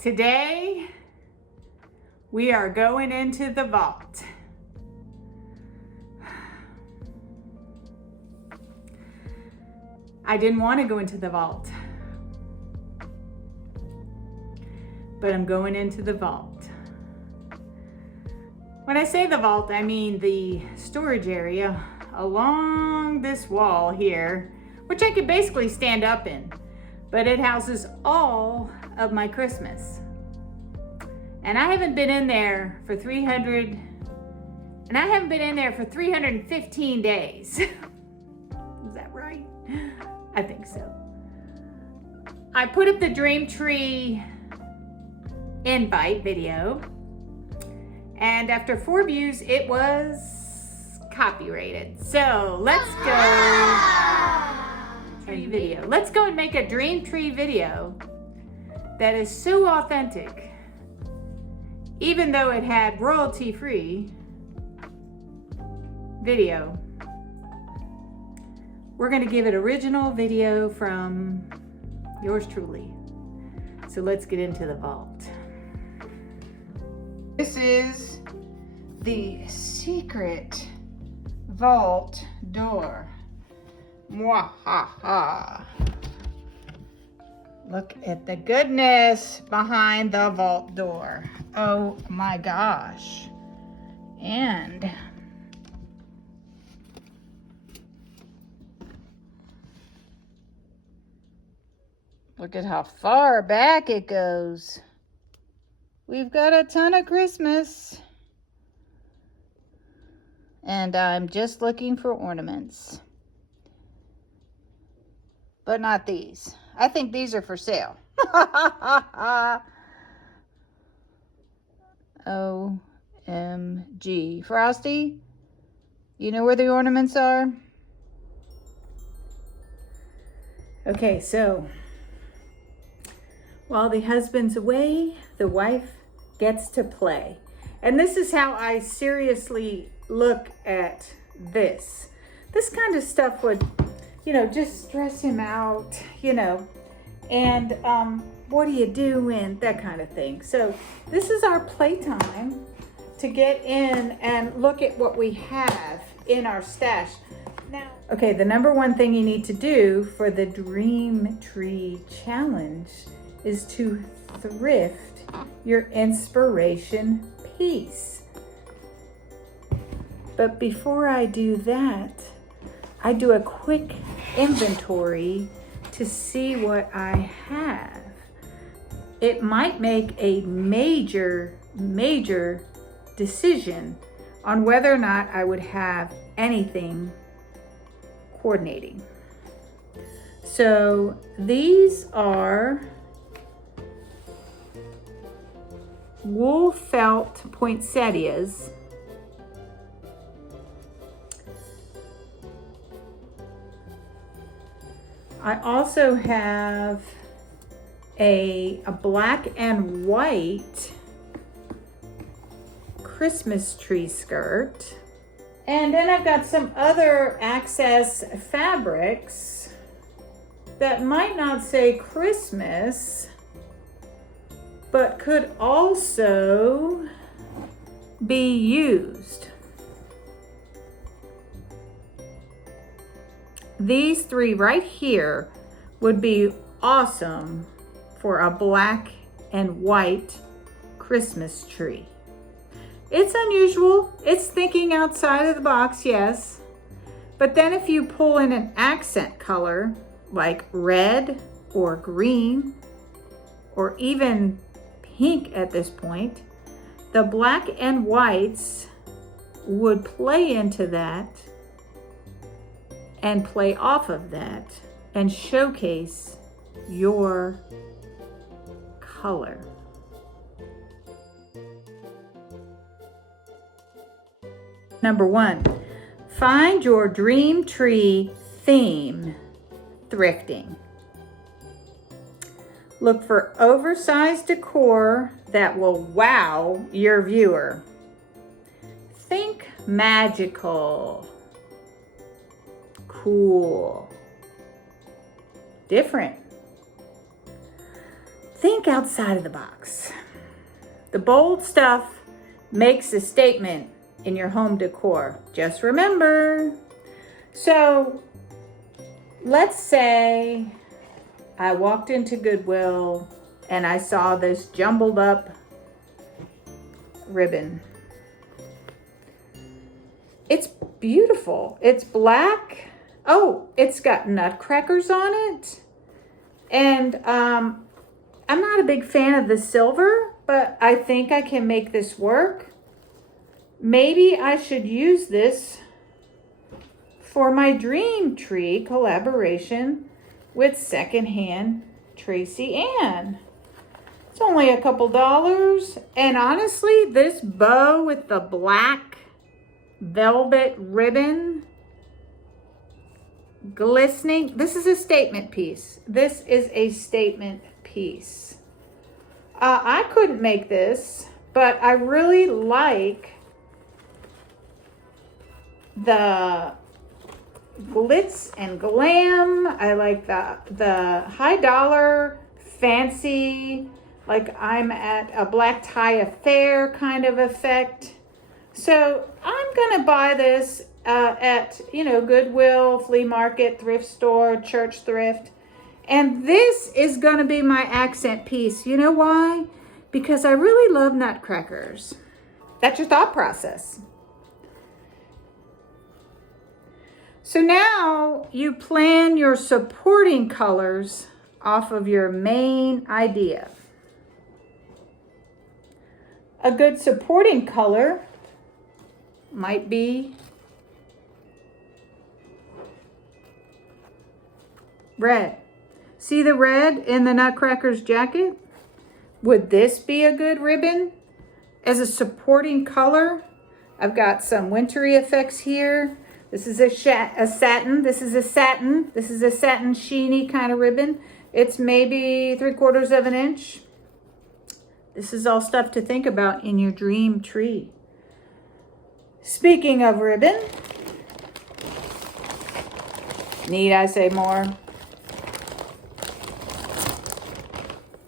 Today, we are going into the vault. I didn't want to go into the vault, but I'm going into the vault. When I say the vault, I mean the storage area along this wall here, which I could basically stand up in, but it houses all of my Christmas. And I haven't been in there for 315 days. Is that right? I think so. I put up the Dream Tree invite video, and after 4 views, it was copyrighted. So let's go. Tree video. Let's go and make a Dream Tree video that is so authentic, even though it had royalty-free video. We're gonna give it original video from yours truly. So let's get into the vault. This is the secret vault door. Mwahaha. Look at the goodness behind the vault door. Oh my gosh. And look at how far back it goes. We've got a ton of Christmas. And I'm just looking for ornaments. But not these. I think these are for sale. OMG. Frosty, you know where the ornaments are? Okay, so while the husband's away, the wife gets to play. And this is how I seriously look at this. This kind of stuff would, just stress him out, and what do you do and that kind of thing. So this is our playtime to get in and look at what we have in our stash. Now, okay, the number one thing you need to do for the Dream Tree Challenge is to thrift your inspiration piece. But before I do that, I do a quick inventory to see what I have. It might make a major decision on whether or not I would have anything coordinating. So these are wool felt poinsettias. I also have a black and white Christmas tree skirt. And then I've got some other access fabrics that might not say Christmas, but could also be used. These 3 right here would be awesome for a black and white Christmas tree. It's unusual. It's thinking outside of the box, yes. But then if you pull in an accent color like red or green or even pink at this point, the black and whites would play into that and play off of that and showcase your color. Number 1, find your Dream Tree theme thrifting. Look for oversized decor that will wow your viewer. Think magical, cool, different. think outside of the box. The bold stuff makes a statement in your home decor. Just remember. So let's say I walked into Goodwill and I saw this jumbled up ribbon. It's beautiful. It's black. Oh, it's got nutcrackers on it. And I'm not a big fan of the silver, but I think I can make this work. Maybe I should use this for my dream tree collaboration with secondhand Tracey Ann. It's only a couple dollars. And honestly, this bow with the black velvet ribbon glistening, this is a statement piece. This is a statement piece. I couldn't make this, but I really like the glitz and glam. I like the high dollar, fancy, like I'm at a black tie affair kind of effect. So I'm gonna buy this at, Goodwill, flea market, thrift store, church thrift. And this is gonna be my accent piece. You know why? Because I really love nutcrackers. That's your thought process. So now you plan your supporting colors off of your main idea. A good supporting color might be red. See the red in the Nutcracker's jacket? Would this be a good ribbon as a supporting color? I've got some wintry effects here. This is a satin. This is a satin. This is a satin sheeny kind of ribbon. It's maybe 3/4 of an inch. This is all stuff to think about in your dream tree. Speaking of ribbon, need I say more?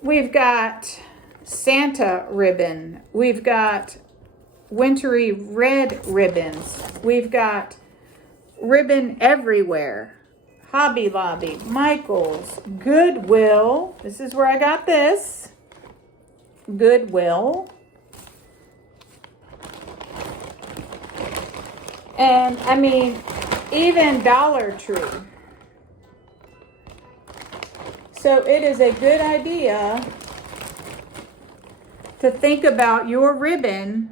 We've got Santa ribbon. We've got wintry red ribbons. We've got ribbon everywhere. Hobby Lobby, Michael's, Goodwill. This is where I got this. Goodwill. And I mean, even Dollar Tree. So it is a good idea to think about your ribbon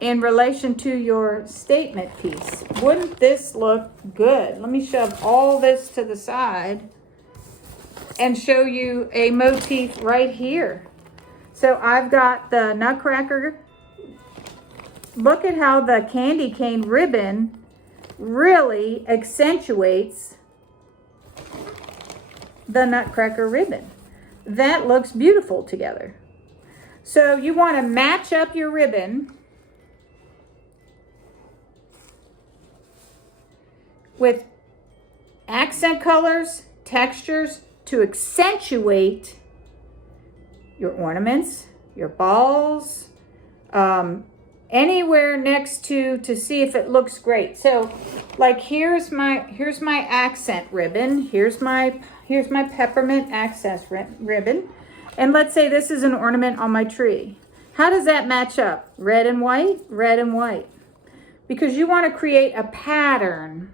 in relation to your statement piece. Wouldn't this look good? Let me shove all this to the side and show you a motif right here. So I've got the Nutcracker. Look at how the candy cane ribbon really accentuates the Nutcracker ribbon. That looks beautiful together. So you want to match up your ribbon with accent colors, textures to accentuate your ornaments, your balls, anywhere next to see if it looks great. So like here's my accent ribbon. Here's my peppermint accent ribbon. And let's say this is an ornament on my tree. How does that match up? Red and white, red and white. Because you want to create a pattern.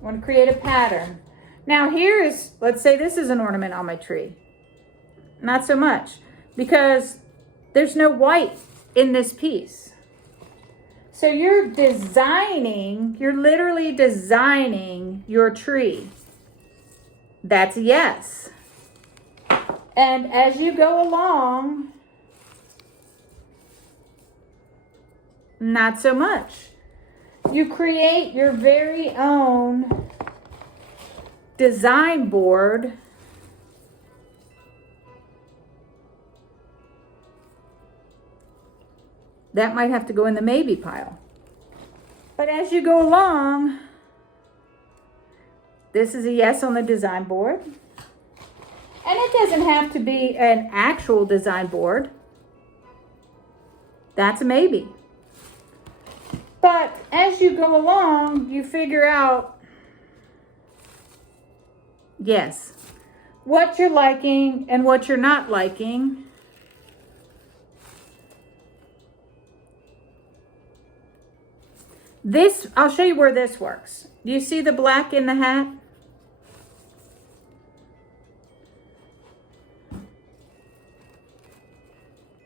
Now let's say this is an ornament on my tree. Not so much, because there's no white in this piece. So you're literally designing your tree. That's a yes. And as you go along, not so much. You create your very own design board that might have to go in the maybe pile. But as you go along, this is a yes on the design board. And it doesn't have to be an actual design board. That's a maybe. But as you go along, you figure out, yes, what you're liking and what you're not liking. This, I'll show you where this works. Do you see the black in the hat?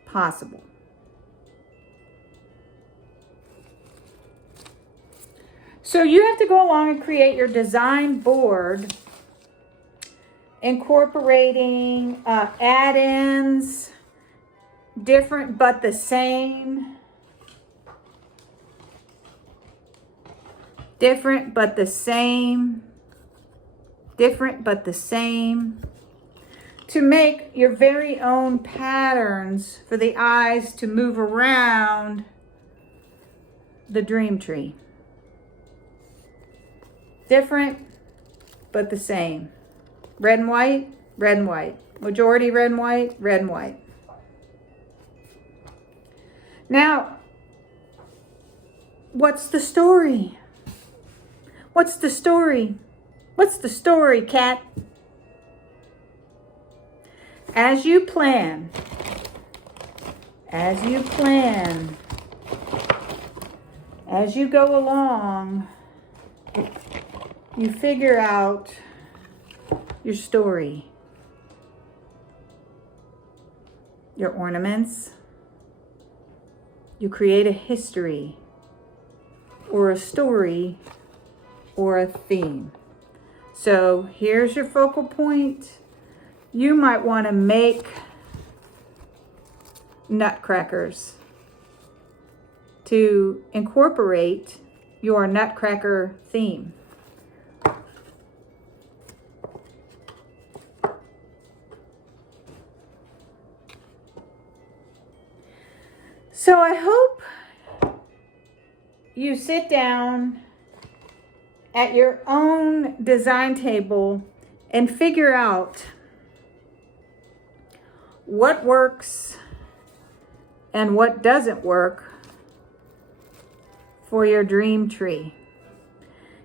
Possible. So you have to go along and create your design board, incorporating add-ins, different but the same. Different but the same. Different but the same. To make your very own patterns for the eyes to move around the dream tree. Different but the same. Red and white, red and white. Majority red and white, red and white. Now, what's the story? What's the story? What's the story, cat? As you plan, as you go along, you figure out your story, your ornaments. You create a history or a story or a theme. So here's your focal point. You might want to make nutcrackers to incorporate your nutcracker theme. So I hope you sit down at your own design table and figure out what works and what doesn't work for your dream tree.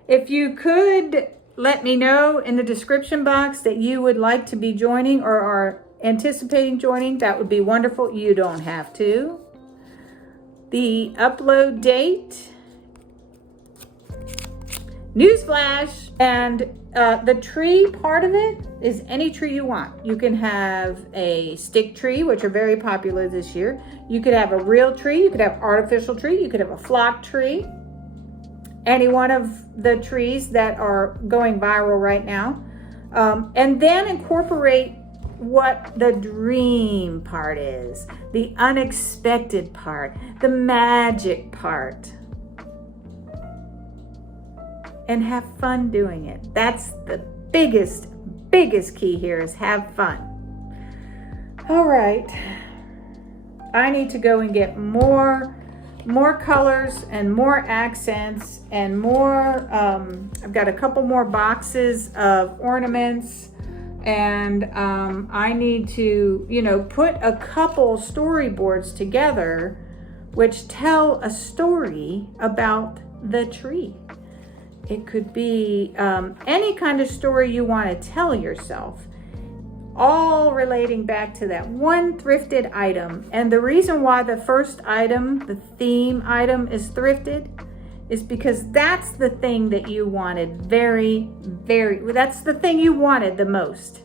If you could let me know in the description box that you would like to be joining or are anticipating joining, that would be wonderful. You don't have to. The upload date, newsflash, and the tree part of it is any tree you want. You can have a stick tree, which are very popular this year. You could have a real tree. You could have artificial tree. You could have a flock tree. Any one of the trees that are going viral right now. And then incorporate what the dream part is, the unexpected part, the magic part. And have fun doing it. That's the biggest key here, is have fun. All right. I need to go and get more colors and more accents and more, I've got a couple more boxes of ornaments, and I need to, put a couple storyboards together which tell a story about the tree. It could be any kind of story you want to tell yourself, all relating back to that one thrifted item. And the reason why the first item, the theme item, is thrifted is because that's the thing that you wanted that's the thing you wanted the most.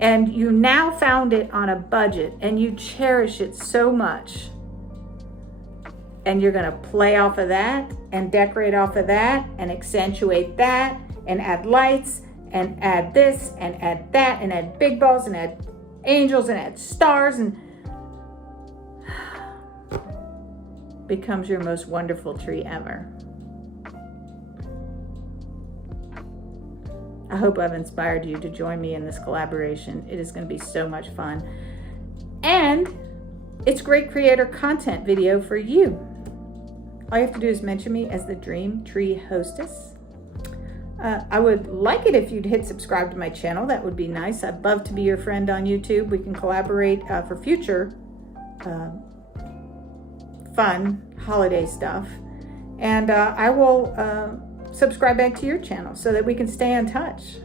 And you now found it on a budget and you cherish it so much. And you're going to play off of that and decorate off of that and accentuate that and add lights and add this and add that and add big balls and add angels and add stars, and becomes your most wonderful tree ever. I hope I've inspired you to join me in this collaboration. It is going to be so much fun. And it's great creator content video for you. All you have to do is mention me as the Dream Tree Hostess. I would like it if you'd hit subscribe to my channel. That would be nice. I'd love to be your friend on YouTube. We can collaborate for future fun holiday stuff. And I will subscribe back to your channel so that we can stay in touch.